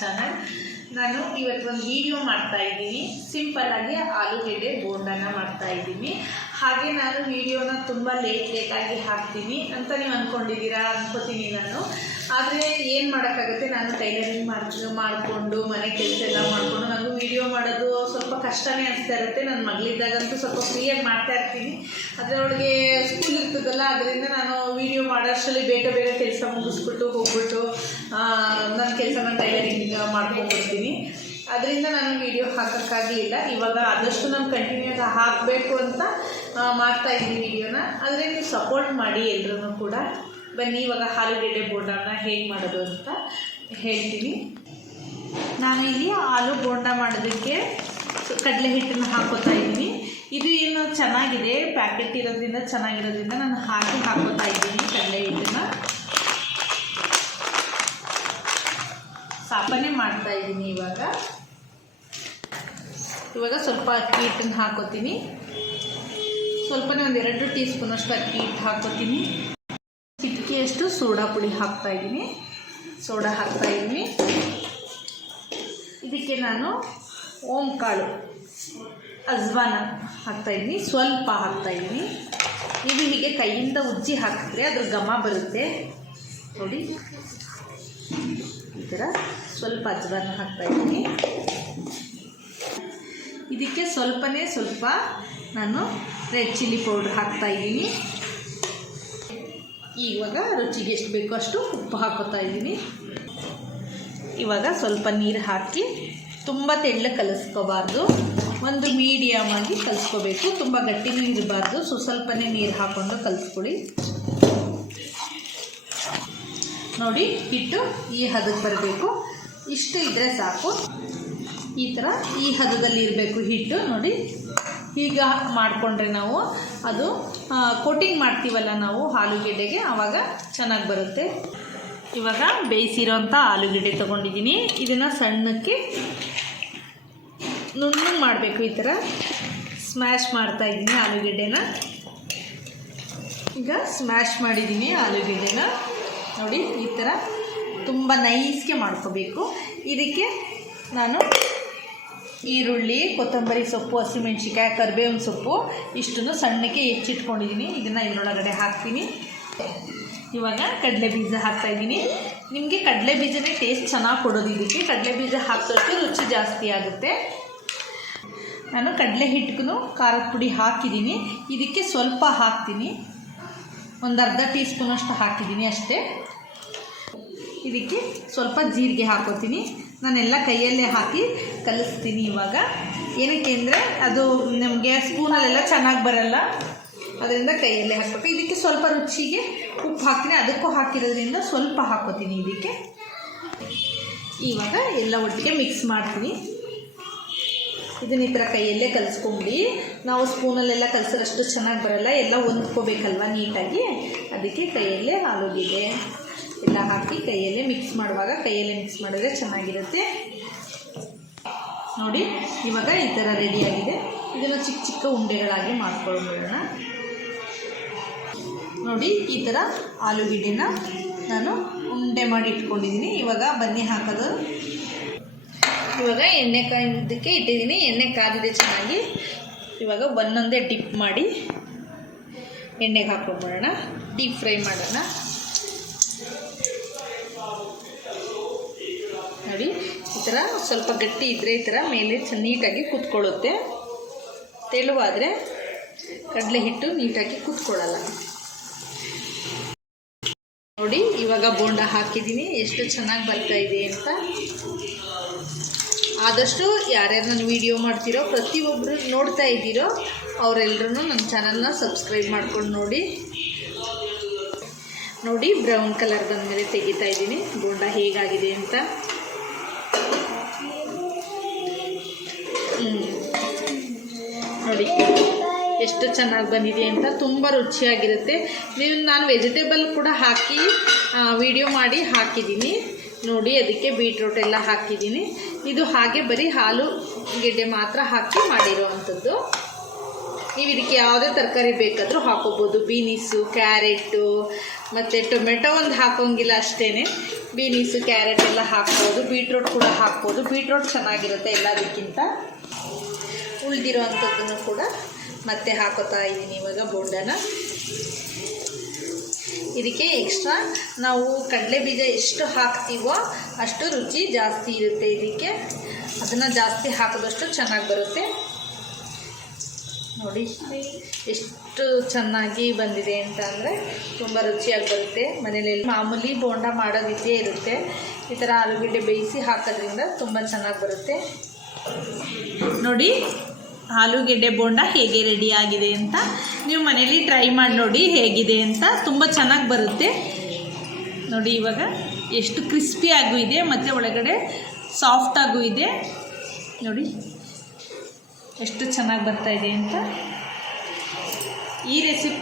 Channel ನಾನು ಇವತ್ತು ಒಂದು ವಿಡಿಯೋ ಮಾಡ್ತಾ ಇದ್ದೀನಿ. ಸಿಂಪಲ್ ಆಗಿ ಆಲೂಗೆಡ್ಡೆ ಬೋಂಡನ ಮಾಡ್ತಾ ಇದ್ದೀನಿ. ಹಾಗೆ ನಾನು ವಿಡಿಯೋನ ತುಂಬ ಲೇಟ್ ಲೇಟಾಗಿ ಹಾಕ್ತೀನಿ ಅಂತ ನೀವು ಅಂದ್ಕೊಂಡಿದ್ದೀರಾ ಅನ್ಕೋತೀನಿ ನಾನು. ಆದರೆ ಏನು ಮಾಡೋಕ್ಕಾಗುತ್ತೆ ನಾನು ಟೈಲರಿಂಗ್ ಮಾಡಿ, ಮಾಡಿಕೊಂಡು, ಮನೆ ಕೆಲಸ ಎಲ್ಲ ಮಾಡಿಕೊಂಡು ನನಗೆ ವಿಡಿಯೋ ಮಾಡೋದು ಸ್ವಲ್ಪ ಕಷ್ಟನೇ ಅನಿಸ್ತಾ ಇರುತ್ತೆ. ನನ್ನ ಮಗಳಿದ್ದಾಗಂತೂ ಸ್ವಲ್ಪ ಫ್ರೀಯಾಗಿ ಮಾಡ್ತಾ ಇರ್ತೀನಿ. ಆದರೆ ಅವಳಿಗೆ ಸ್ಕೂಲ್ ಇರ್ತದಲ್ಲ, ಅದರಿಂದ ನಾನು ವಿಡಿಯೋ ಮಾಡೋಷ್ಟರಲ್ಲಿ ಬೇಗ ಬೇಗ ಕೆಲಸ ಮುಗಿಸ್ಬಿಟ್ಟು ಹೋಗ್ಬಿಟ್ಟು ಕೆಲಸನ ಟೈಲರಿಂಗ್ ಮಾಡ್ಕೊಂಡ್ಬಿಡ್ತೀನಿ. ಅದರಿಂದ ನಾನು ವಿಡಿಯೋ ಹಾಕೋಕ್ಕಾಗಲಿಲ್ಲ ಇವಾಗ ಆದಷ್ಟು ನಾನು ಕಂಟಿನ್ಯೂ ಹಾಕಬೇಕು ಅಂತ ಮಾಡ್ತಾ ಇದ್ದೀನಿ ವಿಡಿಯೋನ ಆದರೆ ನೀವು ಸಪೋರ್ಟ್ ಮಾಡಿ ಎಲ್ಲರೂ ಕೂಡ. ಬನ್ನಿ, ಇವಾಗ ಆಲೂಗೆಡ್ಡೆ ಬೋಂಡನ ಹೇಗೆ ಮಾಡೋದು ಅಂತ ಹೇಳ್ತೀನಿ. ನಾನು ಇಲ್ಲಿ ಆಲೂ ಬೋಂಡ ಮಾಡೋದಕ್ಕೆ ಕಡಲೆ ಹಿಟ್ಟನ್ನು ಹಾಕೋತಾ ಇದ್ದೀನಿ. ಇದು ಏನು ಚೆನ್ನಾಗಿದೆ. ಪ್ಯಾಕೆಟ್ ಇರೋದ್ರಿಂದ ಚೆನ್ನಾಗಿರೋದ್ರಿಂದ ನಾನು ಹಾಕಿ ಹಾಕೋತಾ ಇದ್ದೀನಿ ಕಡಲೆ ಹಿಟ್ಟನ್ನು. ಸ್ಥಾಪನೆ ಮಾಡ್ತಾ ಇದ್ದೀನಿ ಇವಾಗ. ಇವಾಗ ಸ್ವಲ್ಪ ಅಕ್ಕಿ ಹಿಟ್ಟನ್ನು ಹಾಕೋತೀನಿ. ಸ್ವಲ್ಪನೇ ಒಂದು ಎರಡು ಟೀ ಸ್ಪೂನಷ್ಟು ಅಕ್ಕಿ ಹಿಟ್ಟು ಹಾಕೋತೀನಿ. ಚಿಟಿಕೆಯಷ್ಟು ಸೋಡಾ ಪುಡಿ ಹಾಕ್ತಾ ಇದ್ದೀನಿ. ಸೋಡಾ ಹಾಕ್ತಾ ಇದ್ದೀನಿ. ಇದಕ್ಕೆ ನಾನು ಓಂ ಕಾಳು ಅಜ್ವಾನ ಹಾಕ್ತಾ ಇದ್ದೀನಿ. ಸ್ವಲ್ಪ ಹಾಕ್ತಾ ಇದ್ದೀನಿ. ನೀವು ಹೀಗೆ ಕೈಯಿಂದ ಉಜ್ಜಿ ಹಾಕಿದ್ರೆ ಅದ್ರ ಘಮ ಬರುತ್ತೆ. ನೋಡಿ. ಈ ಥರ ಸ್ವಲ್ಪ ಅಜ್ವಾನ ಹಾಕ್ತಾ ಇದ್ದೀನಿ. ಇದಕ್ಕೆ ಸ್ವಲ್ಪನೇ ಸ್ವಲ್ಪ ನಾನು ರೆಡ್ ಚಿಲ್ಲಿ ಪೌಡ್ರ್ ಹಾಕ್ತಾ ಇದ್ದೀನಿ. ಇವಾಗ ರುಚಿಗೆ ಎಷ್ಟು ಬೇಕೋ ಅಷ್ಟು ಉಪ್ಪು ಹಾಕೋತಾ ಇದ್ದೀನಿ. ಇವಾಗ ಸ್ವಲ್ಪ ನೀರು ಹಾಕಿ ತುಂಬ ತೆಳ್ಳ ಕಲಿಸ್ಕೋಬಾರ್ದು. ಒಂದು ಮೀಡಿಯಮ್ ಆಗಿ ಕಲಿಸ್ಕೋಬೇಕು. ತುಂಬ ಗಟ್ಟಿನೂ ಇರಬಾರ್ದು. ಸೊ, ಸ್ವಲ್ಪನೇ ನೀರು ಹಾಕ್ಕೊಂಡು ಕಲಿಸ್ಕೊಳ್ಳಿ. ನೋಡಿ ಹಿಟ್ಟು ಈ ಹದಕ್ಕೆ ಬರಬೇಕು. ಇಷ್ಟು ಇದ್ದರೆ ಸಾಕು. ಈ ಥರ ಈ ಹದದಲ್ಲಿ ಇರಬೇಕು ಹಿಟ್ಟು ನೋಡಿ. ಈಗ ಮಾಡಿಕೊಂಡ್ರೆ ನಾವು ಅದು ಕೋಟಿಂಗ್ ಮಾಡ್ತೀವಲ್ಲ ನಾವು ಆಲೂಗೆಡ್ಡೆಗೆ ಆವಾಗ ಚೆನ್ನಾಗಿ ಬರುತ್ತೆ. ಇವಾಗ ಬೇಯಿಸಿರೋಂಥ ಆಲೂಗೆಡ್ಡೆ ತೊಗೊಂಡಿದ್ದೀನಿ. ಇದನ್ನು ಸಣ್ಣಕ್ಕೆ ನುಣ್ಣು ಮಾಡಬೇಕು ಈ ಥರ ಸ್ಮ್ಯಾಶ್ ಮಾಡ್ತಾ ಇದ್ದೀನಿ ಆಲೂಗೆಡ್ಡೆನ. ಈಗ ಸ್ಮ್ಯಾಶ್ ಮಾಡಿದ್ದೀನಿ ಆಲೂಗೆಡ್ಡೆನ. ನೋಡಿ, ಈ ಥರ ತುಂಬ ನೈಸ್ಗೆ ಮಾಡ್ಕೋಬೇಕು. ಇದಕ್ಕೆ ನಾನು ಈರುಳ್ಳಿ, ಕೊತ್ತಂಬರಿ ಸೊಪ್ಪು ಹಸಿಮೆಣ್ಸಿಕಾಯಿ ಕರಿಬೇವಿನ ಸೊಪ್ಪು, ಇಷ್ಟನ್ನು ಸಣ್ಣಕ್ಕೆ ಹೆಚ್ಚಿಟ್ಕೊಂಡಿದ್ದೀನಿ. ಇದನ್ನು ಇದರೊಳಗಡೆ ಹಾಕ್ತೀನಿ. ಇವಾಗ ಕಡಲೆ ಬೀಜ ಹಾಕ್ತಾಯಿದ್ದೀನಿ ನಿಮಗೆ ಕಡಲೆ ಬೀಜನೇ ಟೇಸ್ಟ್ ಚೆನ್ನಾಗಿ ಕೊಡೋದು. ಇದಕ್ಕೆ ಕಡಲೆ ಬೀಜ ಹಾಕಿದಷ್ಟು ರುಚಿ ಜಾಸ್ತಿ ಆಗುತ್ತೆ. ನಾನು ಕಡಲೆ ಹಿಟ್ಟಿಗೂ ಖಾರದ ಪುಡಿ ಹಾಕಿದ್ದೀನಿ. ಇದಕ್ಕೆ ಸ್ವಲ್ಪ ಹಾಕ್ತೀನಿ. ಒಂದು ಅರ್ಧ ಟೀ ಸ್ಪೂನಷ್ಟು ಹಾಕಿದ್ದೀನಿ ಅಷ್ಟೇ. ಇದಕ್ಕೆ ಸ್ವಲ್ಪ ಜೀರಿಗೆ ಹಾಕೋತೀನಿ. ನಾನೆಲ್ಲ ಕೈಯಲ್ಲೇ ಹಾಕಿ ಕಲಿಸ್ತೀನಿ ಇವಾಗ. ಏನಕ್ಕೆ ಅಂದರೆ ಅದು ನಮಗೆ ಸ್ಪೂನಲ್ಲೆಲ್ಲ ಚೆನ್ನಾಗಿ ಬರಲ್ಲ. ಅದರಿಂದ ಕೈಯಲ್ಲೇ ಹಾಕಬೇಕು. ಇದಕ್ಕೆ ಸ್ವಲ್ಪ ರುಚಿಗೆ ಉಪ್ಪು ಹಾಕ್ತೀನಿ. ಅದಕ್ಕೂ ಹಾಕಿರೋದ್ರಿಂದ ಸ್ವಲ್ಪ ಹಾಕೋತೀನಿ ಇದಕ್ಕೆ. ಇವಾಗ ಎಲ್ಲ ಒಟ್ಟಿಗೆ ಮಿಕ್ಸ್ ಮಾಡ್ತೀನಿ. ಇದನ್ನ ಈ ಥರ ಕೈಯಲ್ಲೇ ಕಲಿಸ್ಕೊಂಬಿಡಿ ನಾವು ಸ್ಪೂನಲ್ಲೆಲ್ಲ ಕಲಿಸೋರಷ್ಟು ಚೆನ್ನಾಗಿ ಬರಲ್ಲ, ಎಲ್ಲ ಹೊಂದ್ಕೋಬೇಕಲ್ವ ನೀಟಾಗಿ? ಅದಕ್ಕೆ ಕೈಯಲ್ಲೇ ಹಾಲುಗಿದೆ. ಎಲ್ಲ ಹಾಕಿ ಕೈಯಲ್ಲೇ ಮಿಕ್ಸ್ ಮಾಡುವಾಗ ಕೈಯಲ್ಲೇ ಮಿಕ್ಸ್ ಮಾಡಿದ್ರೆ ಚೆನ್ನಾಗಿರುತ್ತೆ. ನೋಡಿ, ಇವಾಗ ಈ ಥರ ರೆಡಿಯಾಗಿದೆ ಇದನ್ನು ಚಿಕ್ಕ ಚಿಕ್ಕ ಉಂಡೆಗಳಾಗಿ ಮಾಡ್ಕೊಂಡ್ಬಿಡೋಣ ನೋಡಿ, ಈ ಥರ ಆಲೂಗೆಡ್ಡೆನ ನಾನು ಉಂಡೆ ಮಾಡಿ ಇಟ್ಕೊಂಡಿದ್ದೀನಿ. ಇವಾಗ ಬನ್ನಿ ಹಾಕೋದು. ಇವಾಗ ಎಣ್ಣೆ ಕಾಯೋದಕ್ಕೆ ಇಟ್ಟಿದ್ದೀನಿ. ಎಣ್ಣೆ ಕಾದಿದೆ ಚೆನ್ನಾಗಿ. ಇವಾಗ ಒಂದೊಂದೇ ಡಿಪ್ ಮಾಡಿ ಎಣ್ಣೆಗೆ ಹಾಕೊಂಡ್ಬಿಡೋಣ ಡೀಪ್ ಫ್ರೈ ಮಾಡೋಣ. ನೋಡಿ, ಈ ಥರ ಸ್ವಲ್ಪ ಗಟ್ಟಿ ಇದ್ದರೆ ಈ ಥರ ಮೇಲೆ ನೀಟಾಗಿ ಕೂತ್ಕೊಳ್ಳುತ್ತೆ. ತೆಳುವಾದರೆ ಕಡಲೆ ಹಿಟ್ಟು ನೀಟಾಗಿ ಕುತ್ಕೊಳ್ಳಲ್ಲ. ನೋಡಿ, ಇವಾಗ ಬೋಂಡ ಹಾಕಿದ್ದೀನಿ. ಎಷ್ಟು ಚೆನ್ನಾಗಿ ಬರ್ತಾ ಇದೆ ಅಂತ. ಆದಷ್ಟು ಯಾರ್ಯಾರು ನನ್ನ ವಿಡಿಯೋ ಮಾಡ್ತೀರೋ ಪ್ರತಿಯೊಬ್ಬರು ನೋಡ್ತಾ ಇದ್ದೀರೋ ಅವರೆಲ್ಲರೂ ನನ್ನ ಚಾನಲ್ನ ಸಬ್ಸ್ಕ್ರೈಬ್ ಮಾಡ್ಕೊಂಡು ನೋಡಿ. ನೋಡಿ ಬ್ರೌನ್ ಕಲರ್ ಬಂದಮೇಲೆ ತೆಗಿತಾ ಇದ್ದೀನಿ. ಬೋಂಡ ಹೇಗಾಗಿದೆ ಅಂತ. ನೋಡಿ, ಎಷ್ಟು ಚೆನ್ನಾಗಿ ಬಂದಿದೆ ಅಂತ ತುಂಬ ರುಚಿಯಾಗಿರುತ್ತೆ. ನೀವು ನಾನು ವೆಜಿಟೇಬಲ್ ಕೂಡ ಹಾಕಿ ವಿಡಿಯೋ ಮಾಡಿ ಹಾಕಿದ್ದೀನಿ. ನೋಡಿ, ಅದಕ್ಕೆ ಬೀಟ್ರೂಟ್ ಎಲ್ಲ ಹಾಕಿದ್ದೀನಿ. ಇದು ಹಾಗೆ ಬರೀ ಹಾಲು ಗೆಡ್ಡೆ ಮಾತ್ರ ಹಾಕಿ ಮಾಡಿರೋ ಅಂಥದ್ದು ನೀವು ಇದಕ್ಕೆ ಯಾವುದೇ ತರಕಾರಿ ಬೇಕಾದರೂ ಹಾಕೋಬೋದು. ಬೀನಿಸು, ಕ್ಯಾರೆಟು, ಮತ್ತು ಟೊಮೆಟೊ ಒಂದು ಹಾಕೋಂಗಿಲ್ಲ ಅಷ್ಟೇ ಬೀನೀಸು, ಕ್ಯಾರೆಟ್ ಎಲ್ಲ ಹಾಕ್ಬೋದು. ಬೀಟ್ರೋಟ್ ಕೂಡ ಹಾಕ್ಬೋದು. ಬೀಟ್ರೋಟ್ ಚೆನ್ನಾಗಿರುತ್ತೆ ಎಲ್ಲದಕ್ಕಿಂತ. ಉಳಿದಿರೋ ಅಂಥದ್ದನ್ನು ಕೂಡ ಮತ್ತೆ ಹಾಕೋತಾ ಇದ್ದೀನಿ ಇವಾಗ ಬೋಂಡನ. ಇದಕ್ಕೆ ಎಕ್ಸ್ಟ್ರಾ ನಾವು ಕಡಲೆ ಬೀಜ ಎಷ್ಟು ಹಾಕ್ತೀವೋ ಅಷ್ಟು ರುಚಿ ಜಾಸ್ತಿ ಇರುತ್ತೆ ಇದಕ್ಕೆ. ಅದನ್ನು ಜಾಸ್ತಿ ಹಾಕಿದಷ್ಟು ಚೆನ್ನಾಗಿ ಬರುತ್ತೆ. ನೋಡಿ, ಎಷ್ಟು ಚೆನ್ನಾಗಿ ಬಂದಿದೆ ಅಂತ ಅಂದರೆ ತುಂಬ ರುಚಿಯಾಗಿ ಬರುತ್ತೆ. ಮನೇಲಿ ಮಾಮೂಲಿ ಬೋಂಡ ಮಾಡೋದಿದ್ದೇ ಇರುತ್ತೆ. ಈ ಥರ ಆಲೂಗಡ್ಡೆ ಬೇಯಿಸಿ ಹಾಕೋದ್ರಿಂದ ತುಂಬ ಚೆನ್ನಾಗಿ ಬರುತ್ತೆ. ನೋಡಿ ಆಲೂಗೆಡ್ಡೆ ಬೋಂಡ ಹೇಗೆ ರೆಡಿ ಆಗಿದೆ ಅಂತ ನೀವು ಮನೇಲಿ ಟ್ರೈ ಮಾಡಿ ನೋಡಿ ಹೇಗಿದೆ ಅಂತ. ತುಂಬ ಚೆನ್ನಾಗಿ ಬರುತ್ತೆ. ನೋಡಿ ಇವಾಗ ಎಷ್ಟು ಕ್ರಿಸ್ಪಿಯಾಗೂ ಇದೆ, ಮತ್ತು ಒಳಗಡೆ ಸಾಫ್ಟಾಗೂ ಇದೆ. ನೋಡಿ ಎಷ್ಟು ಚೆನ್ನಾಗಿ ಬರ್ತಾ ಇದೆ ಅಂತ. ಈ ರೆಸಿಪಿ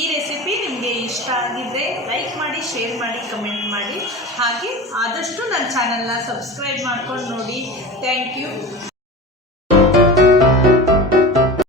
ಈ ರೆಸಿಪಿ ನಿಮಗೆ ಇಷ್ಟ ಆಗಿದ್ದರೆ ಲೈಕ್ ಮಾಡಿ ಶೇರ್ ಮಾಡಿ ಕಮೆಂಟ್ ಮಾಡಿ. ಹಾಗೆ ಆದಷ್ಟು ನನ್ನ ಚಾನಲ್ನ ಸಬ್ಸ್ಕ್ರೈಬ್ ಮಾಡ್ಕೊಂಡು ನೋಡಿ. Thank you